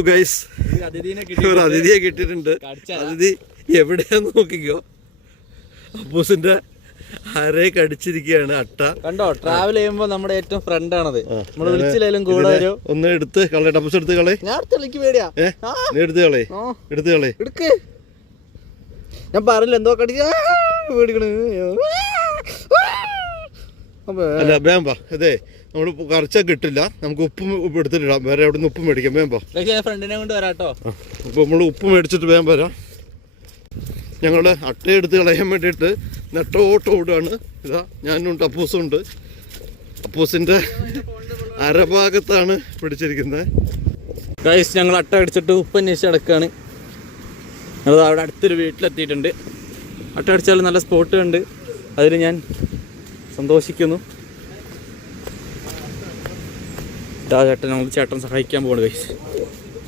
ഒരു അതിഥിയെ കിട്ടിയിട്ടുണ്ട്. അതിഥി എവിടെയാന്ന് നോക്കിക്കോ. അപ്പൂസിന്റെ അരയെ കടിച്ചിരിക്കുകയാണ് അട്ട. കണ്ടോ, ട്രാവൽ ചെയ്യുമ്പോ നമ്മുടെ ഏറ്റവും ഫ്രണ്ട് ആണത്. നമ്മള് വിളിച്ചില്ലേലും കൂടെ വരും. ഒന്ന് എടുത്ത് കളെ, ടപ്പൂസ് എടുത്ത് കളെ. എടുത്ത് കളെ, എടുത്ത് കളെ. ഞാൻ പറഞ്ഞില്ല എന്തോ കടിച്ച അല്ല വേമ്പാ. അതെ, നമ്മള് കറച്ചാ കിട്ടില്ല. നമുക്ക് ഉപ്പും എടുത്തിട്ടിടാം. വേറെ എവിടെ നിന്ന് ഉപ്പ് മേടിക്കാം. വേമ്പാ, ഫ്രണ്ടിനെ കൊണ്ട് വരാട്ടോ. അപ്പൊ നമ്മള് ഉപ്പ് മേടിച്ചിട്ട് വേഗം വരാം. ഞങ്ങളുടെ അട്ട എടുത്ത് കളയാൻ വേണ്ടിയിട്ട് നെട്ടോട്ട് ഓടുകയാണ്. ഇതാ ഞാനുണ്ട്, അപ്പൂസും ഉണ്ട്. അപ്പൂസിന്റെ അരഭാഗത്താണ് പിടിച്ചിരിക്കുന്നത്. ഗൈസ്, ഞങ്ങൾ അട്ട അടിച്ചിട്ട് ഉപ്പ് അന്വേഷിച്ച് നടക്കുകയാണ്. ഞങ്ങൾ അവിടെ അടുത്തൊരു വീട്ടിലെത്തിയിട്ടുണ്ട്. അട്ട അടിച്ചാൽ നല്ല സ്പോട്ട് ഉണ്ട്, അതിൽ ഞാൻ സന്തോഷിക്കുന്നു. ചേട്ടൻ സഹായിക്കാൻ പോവാണ് ഗൈസ്.